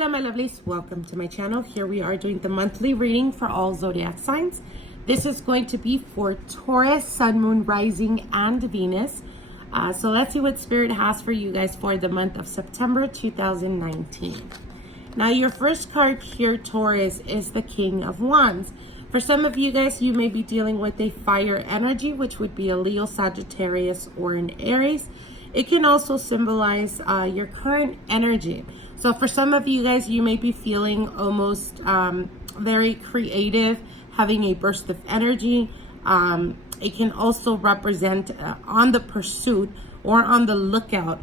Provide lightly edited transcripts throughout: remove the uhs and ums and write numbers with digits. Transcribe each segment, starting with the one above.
Hello my lovelies, welcome to my channel. Here we are doing the monthly reading for all zodiac signs. This is going to be for Taurus, Sun, Moon, Rising, and Venus. So let's see what Spirit has for you guys for the month of September 2019. Now your first card here, Taurus, is the King of Wands. For some of you guys, you may be dealing with a fire energy, which would be a Leo, Sagittarius, or an Aries. It can also symbolize your current energy. So for some of you guys, you may be feeling almost very creative, having a burst of energy. It can also represent on the pursuit or on the lookout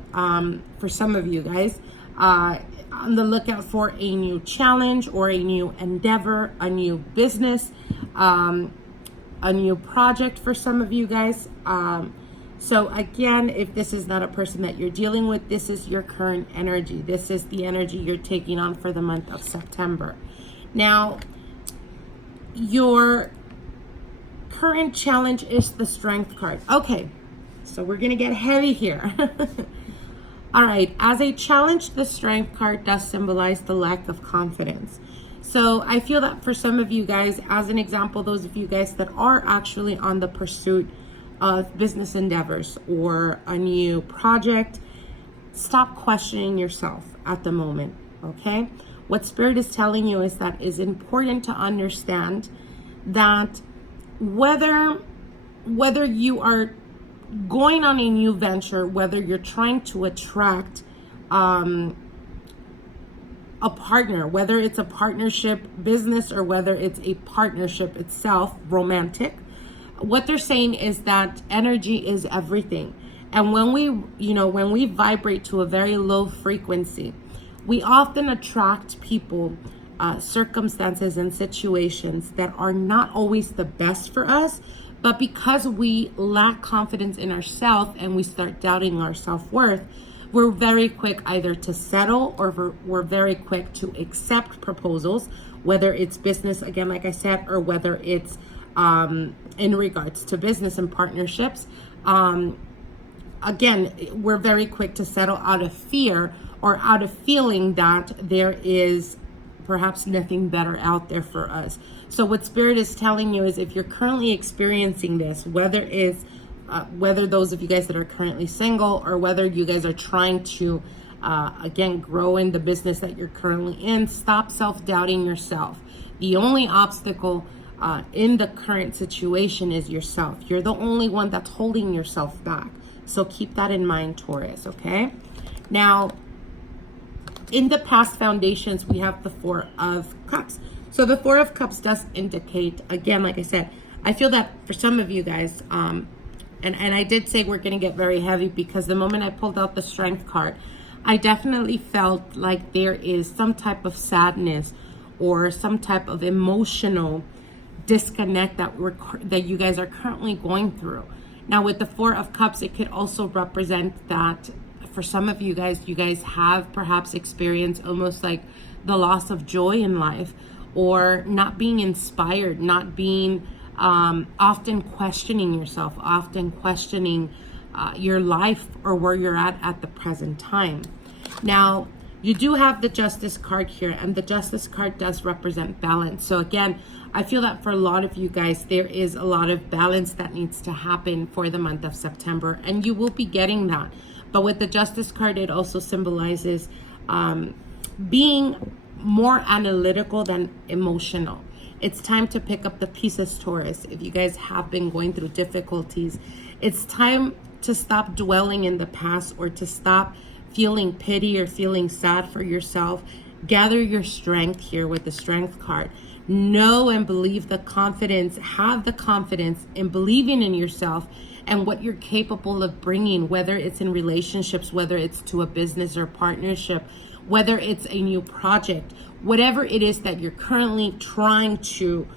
for some of you guys, on the lookout for a new challenge or a new endeavor, a new business, a new project for some of you guys. So again, if this is not a person that you're dealing with, this is your current energy. This is the energy you're taking on for the month of September. Now, your current challenge is the Strength card. Okay, so we're going to get heavy here. All right, as a challenge, the Strength card does symbolize the lack of confidence. So I feel that for some of you guys, as an example, those of you guys that are actually on the pursuit of business endeavors or a new project, stop questioning yourself at the moment, okay? What Spirit is telling you is that it's important to understand that whether you are going on a new venture, whether you're trying to attract a partner, whether it's a partnership business or whether it's a partnership itself, romantic, what they're saying is that energy is everything. And when we vibrate to a very low frequency, we often attract people, circumstances and situations that are not always the best for us. But because we lack confidence in ourselves and we start doubting our self-worth, we're very quick either to settle or we're very quick to accept proposals, whether it's business, again, like I said, or whether it's in regards to business and partnerships. Again, we're very quick to settle out of fear or out of feeling that there is perhaps nothing better out there for us. So what Spirit is telling you is if you're currently experiencing this, whether those of you guys that are currently single or whether you guys are trying to, again, grow in the business that you're currently in, stop self-doubting yourself. The only obstacle in the current situation is yourself. You're the only one that's holding yourself back. So keep that in mind, Taurus, okay? Now, in the past foundations, we have the Four of Cups. So the Four of Cups does indicate, again, like I said, I feel that for some of you guys, and I did say we're going to get very heavy because the moment I pulled out the Strength card, I definitely felt like there is some type of sadness or some type of emotional disconnect that you guys are currently going through. Now with the Four of Cups, it could also represent that for some of you guys have perhaps experienced almost like the loss of joy in life or not being inspired, not being often questioning yourself, often questioning your life or where you're at the present time. Now you do have the Justice card here, and the Justice card does represent balance. So again, I feel that for a lot of you guys, there is a lot of balance that needs to happen for the month of September, and you will be getting that. But with the Justice card, it also symbolizes being more analytical than emotional. It's time to pick up the pieces, Taurus. If you guys have been going through difficulties, it's time to stop dwelling in the past or to stop feeling pity or feeling sad for yourself. Gather your strength here with the Strength card. Know and believe the confidence, have the confidence in believing in yourself and what you're capable of bringing, whether it's in relationships, whether it's to a business or partnership, whether it's a new project, whatever it is that you're currently trying to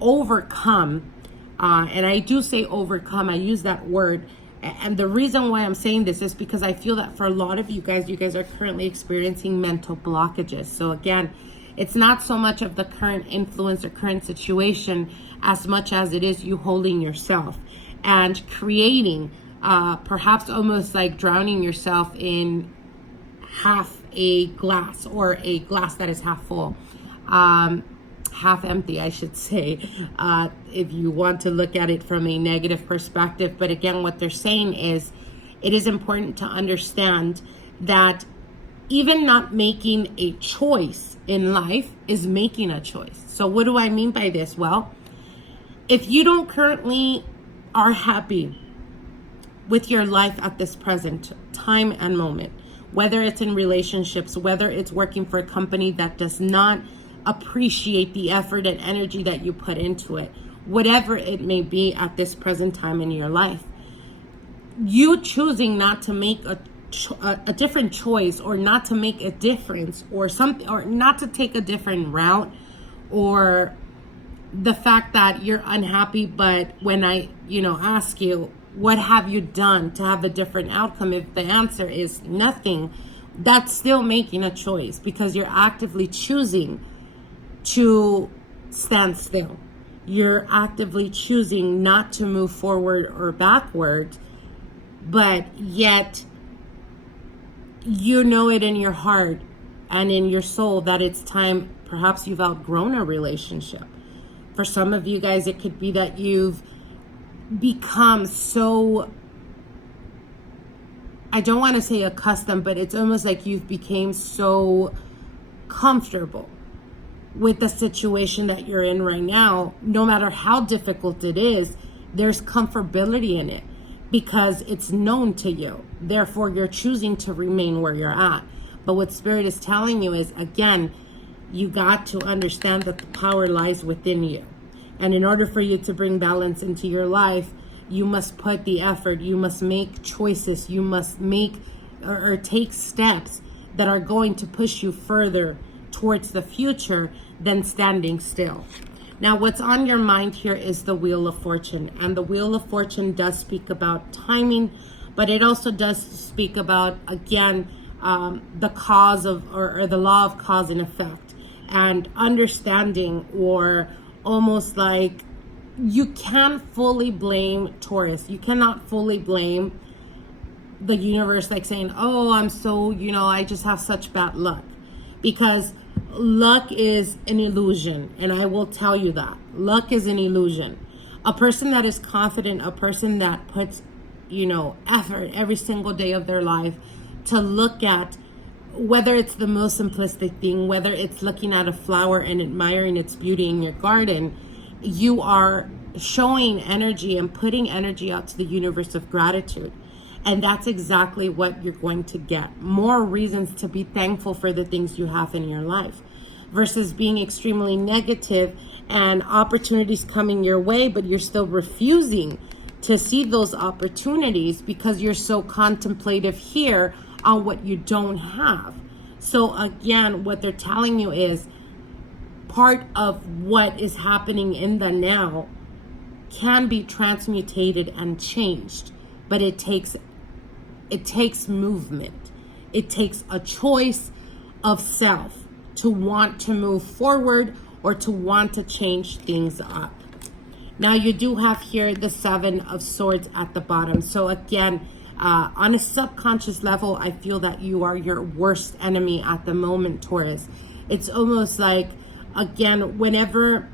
overcome. And I do say overcome, I use that word. And the reason why I'm saying this is because I feel that for a lot of you guys are currently experiencing mental blockages. So again, it's not so much of the current influence or current situation as much as it is you holding yourself and creating, perhaps almost like drowning yourself in half a glass, or a glass that is half full, half empty, I should say, if you want to look at it from a negative perspective. But again, what they're saying is it is important to understand that even not making a choice in life is making a choice. So what do I mean by this? Well, if you don't currently are happy with your life at this present time and moment, whether it's in relationships, whether it's working for a company that does not appreciate the effort and energy that you put into it, whatever it may be at this present time in your life, you choosing not to make a different choice, or not to make a difference, or something, or not to take a different route, or the fact that you're unhappy, but when I, ask you, what have you done to have a different outcome? If the answer is nothing, that's still making a choice, because you're actively choosing to stand still. You're actively choosing not to move forward or backward, but yet you know it in your heart and in your soul that it's time. Perhaps you've outgrown a relationship. For some of you guys, it could be that you've become so, I don't want to say accustomed, but it's almost like you've become so comfortable with the situation that you're in right now. No matter how difficult it is, there's comfortability in it, because it's known to you. Therefore, you're choosing to remain where you're at. But what Spirit is telling you is, again, you got to understand that the power lies within you. And in order for you to bring balance into your life, you must put the effort, you must make choices, you must make or take steps that are going to push you further towards the future than standing still. Now, what's on your mind here is the Wheel of Fortune. And the Wheel of Fortune does speak about timing, but it also does speak about, again, the cause of, or the law of cause and effect, and understanding, or almost like you can't fully blame Taurus. You cannot fully blame the universe, like saying, oh, I'm so, I just have such bad luck. Because luck is an illusion, and I will tell you that. Luck is an illusion. A person that is confident, a person that puts, effort every single day of their life to look at, whether it's the most simplistic thing, whether it's looking at a flower and admiring its beauty in your garden, you are showing energy and putting energy out to the universe of gratitude. And that's exactly what you're going to get. More reasons to be thankful for the things you have in your life, versus being extremely negative and opportunities coming your way, but you're still refusing to see those opportunities because you're so contemplative here on what you don't have. So again, what they're telling you is part of what is happening in the now can be transmutated and changed, but it takes movement. It takes a choice of self to want to move forward or to want to change things up. Now you do have here the Seven of Swords at the bottom. So again, on a subconscious level, I feel that you are your worst enemy at the moment, Taurus. It's almost like, again, whenever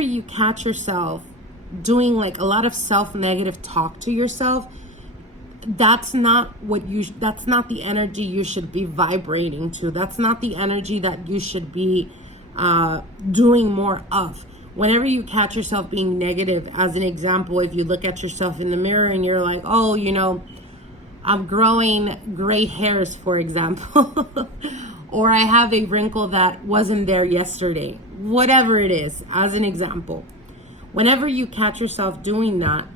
you catch yourself doing like a lot of self-negative talk to yourself, that's not the energy you should be vibrating to. That's not the energy that you should be doing more of. Whenever you catch yourself being negative, as an example, if you look at yourself in the mirror and you're like, oh, I'm growing gray hairs, for example, or I have a wrinkle that wasn't there yesterday, whatever it is, as an example. Whenever you catch yourself doing that,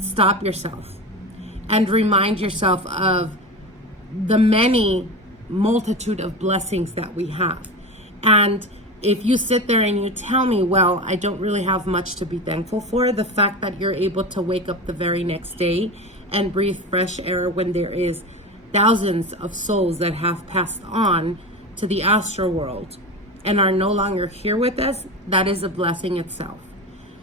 stop yourself and remind yourself of the multitude of blessings that we have. And if you sit there and you tell me, well, I don't really have much to be thankful for, the fact that you're able to wake up the very next day and breathe fresh air when there is thousands of souls that have passed on to the astral world and are no longer here with us, that is a blessing itself.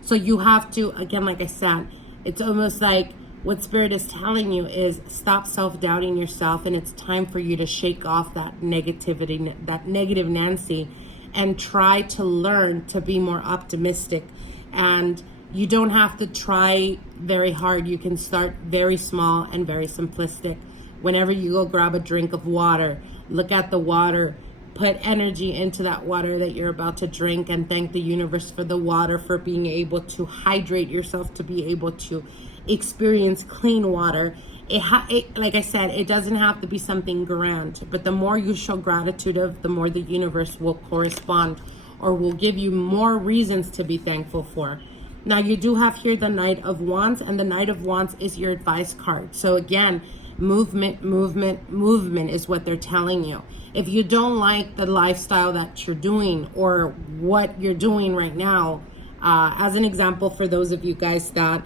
So you have to, again, like I said, it's almost like What Spirit is telling you is stop self-doubting yourself, and it's time for you to shake off that negativity, that negative Nancy, and try to learn to be more optimistic. And you don't have to try very hard. You can start very small and very simplistic. Whenever you go grab a drink of water, look at the water, put energy into that water that you're about to drink, and thank the universe for the water, for being able to hydrate yourself, to be able to experience clean water. Like I said, it doesn't have to be something grand, but the more you show gratitude of, the more the universe will correspond, or will give you more reasons to be thankful for. Now, you do have here the Knight of Wands, and the Knight of Wands is your advice card. So again, movement is what they're telling you. If you don't like the lifestyle that you're doing, or what you're doing right now, as an example, for those of you guys that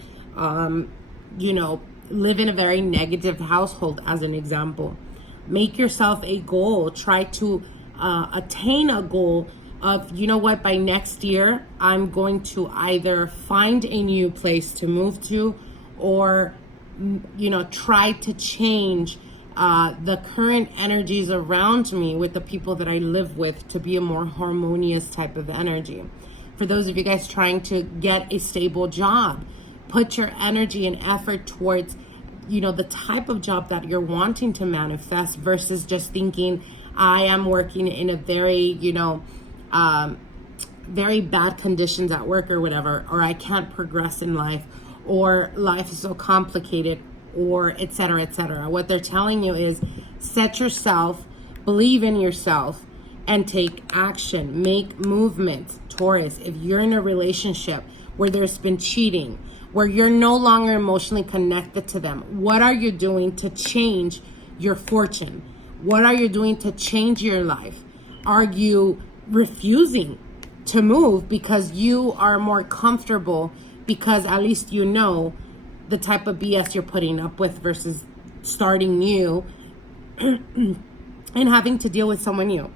live in a very negative household, as an example, make yourself a goal. Try to attain a goal of, you know what, by next year, I'm going to either find a new place to move to, or, try to change the current energies around me with the people that I live with to be a more harmonious type of energy. For those of you guys trying to get a stable job, put your energy and effort towards, the type of job that you're wanting to manifest, versus just thinking, I am working in a very, very bad conditions at work or whatever, or I can't progress in life, or life is so complicated, or etc., etc. What they're telling you is set yourself, believe in yourself, and take action. Make movement, Taurus. If you're in a relationship where there's been cheating, where you're no longer emotionally connected to them, what are you doing to change your fortune? What are you doing to change your life? Are you refusing to move because you are more comfortable, because at least you know the type of BS you're putting up with, versus starting new and having to deal with someone new?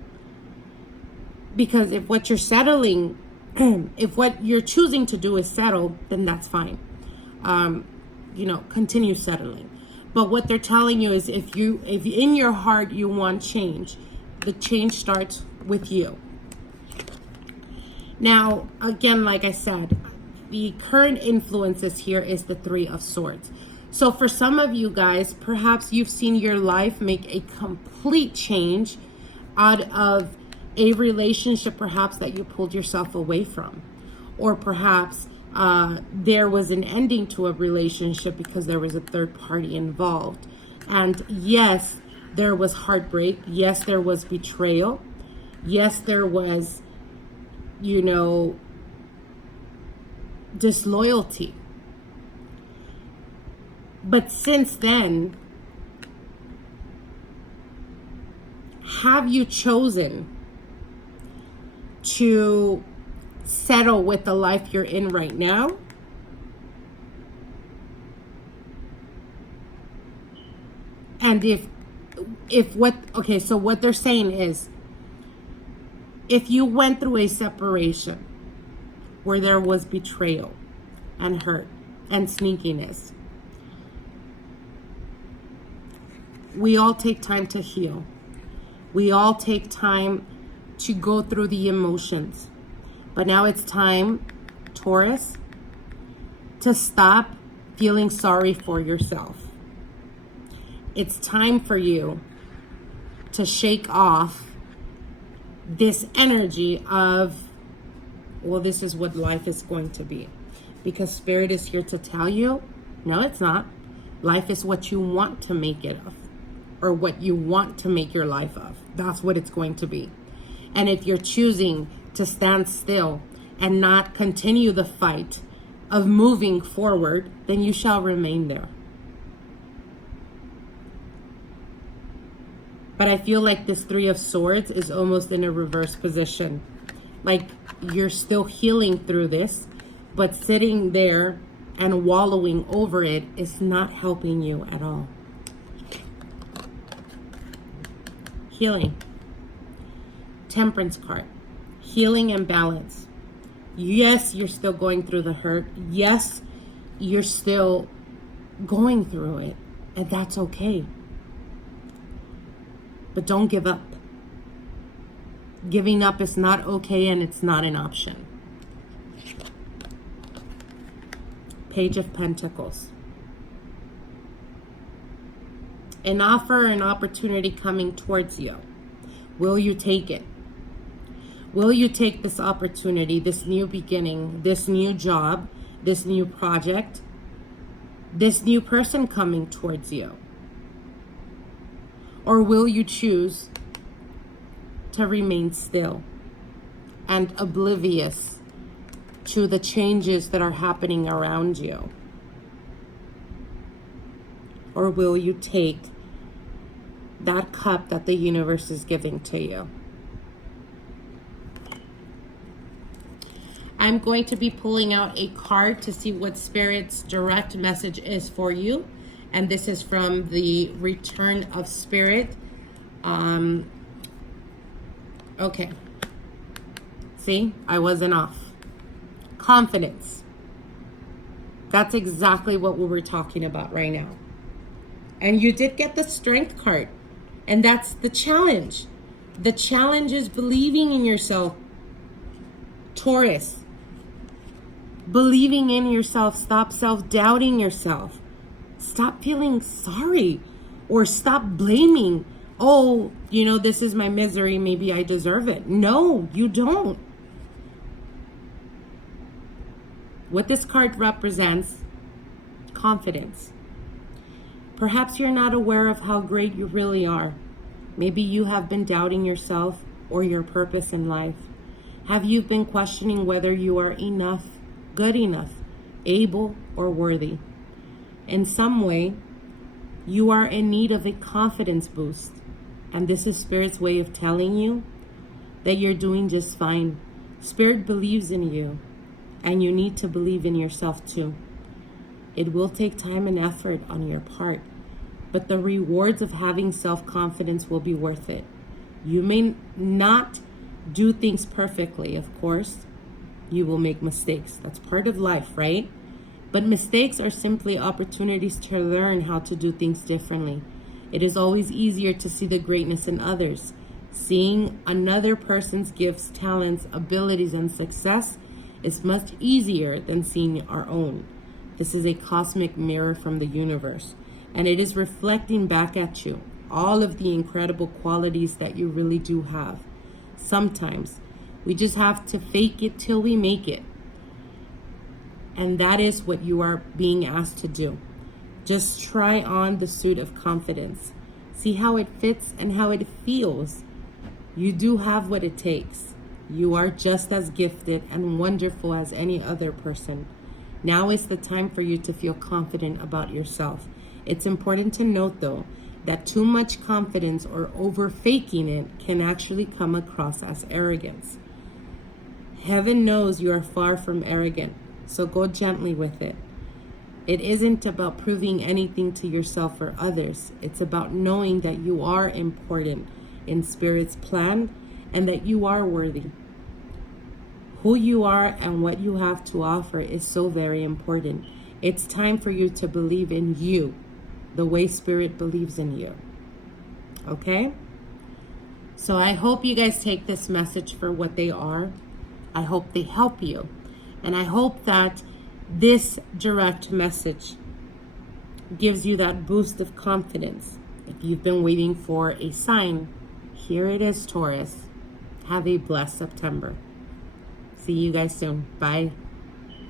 Because if what you're settling, if what you're choosing to do is settle, then that's fine. Continue settling. But what they're telling you is if in your heart you want change, the change starts with you. Now, again, like I said, the current influences here is the Three of Swords. So for some of you guys, perhaps you've seen your life make a complete change out of a relationship, perhaps that you pulled yourself away from, or perhaps there was an ending to a relationship because there was a third party involved. And yes, there was heartbreak. Yes, there was betrayal. Yes, there was, disloyalty. But since then, have you chosen to settle with the life you're in right now? And so what they're saying is, if you went through a separation where there was betrayal and hurt and sneakiness, we all take time to heal. We all take time to go through the emotions. But now it's time, Taurus, to stop feeling sorry for yourself. It's time for you to shake off this energy of, well, this is what life is going to be. Because Spirit is here to tell you, no, it's not. Life is what you want to make it of, or what you want to make your life of. That's what it's going to be. And if you're choosing to stand still and not continue the fight of moving forward, then you shall remain there. But I feel like this Three of Swords is almost in a reverse position. Like you're still healing through this, but sitting there and wallowing over it is not helping you at all. Healing. Temperance card. Healing and balance. Yes, you're still going through the hurt. Yes, you're still going through it, and that's okay. But don't give up. Giving up is not okay, and it's not an option. Page of Pentacles. An offer, an opportunity coming towards you. Will you take it? Will you take this opportunity, this new beginning, this new job, this new project, this new person coming towards you? Or will you choose to remain still and oblivious to the changes that are happening around you? Or will you take that cup that the universe is giving to you? I'm going to be pulling out a card to see what Spirit's direct message is for you. And this is from the Return of Spirit. Okay. See, I wasn't off. Confidence. That's exactly what we were talking about right now. And you did get the Strength card. And that's the challenge. The challenge is believing in yourself, Taurus. Believing in yourself. Stop self-doubting yourself. Stop feeling sorry or stop blaming. Oh, you know, this is my misery. Maybe I deserve it. No, you don't. What this card represents, confidence. Perhaps you're not aware of how great you really are. Maybe you have been doubting yourself or your purpose in life. Have you been questioning whether you are enough, good enough, able, or worthy? In some way, you are in need of a confidence boost. And this is Spirit's way of telling you that you're doing just fine. Spirit believes in you, and you need to believe in yourself too. It will take time and effort on your part, but the rewards of having self-confidence will be worth it. You may not do things perfectly, of course. You will make mistakes. That's part of life, right? But mistakes are simply opportunities to learn how to do things differently. It is always easier to see the greatness in others. Seeing another person's gifts, talents, abilities, and success is much easier than seeing our own. This is a cosmic mirror from the universe, and it is reflecting back at you all of the incredible qualities that you really do have. Sometimes we just have to fake it till we make it. And that is what you are being asked to do. Just try on the suit of confidence. See how it fits and how it feels. You do have what it takes. You are just as gifted and wonderful as any other person. Now is the time for you to feel confident about yourself. It's important to note, though, that too much confidence or over faking it can actually come across as arrogance. Heaven knows you are far from arrogant, so go gently with it. It isn't about proving anything to yourself or others. It's about knowing that you are important in Spirit's plan and that you are worthy. Who you are and what you have to offer is so very important. It's time for you to believe in you the way Spirit believes in you. Okay? So I hope you guys take this message for what they are. I hope they help you. And I hope that this direct message gives you that boost of confidence. If you've been waiting for a sign, here it is, Taurus. Have a blessed September. See you guys soon. Bye.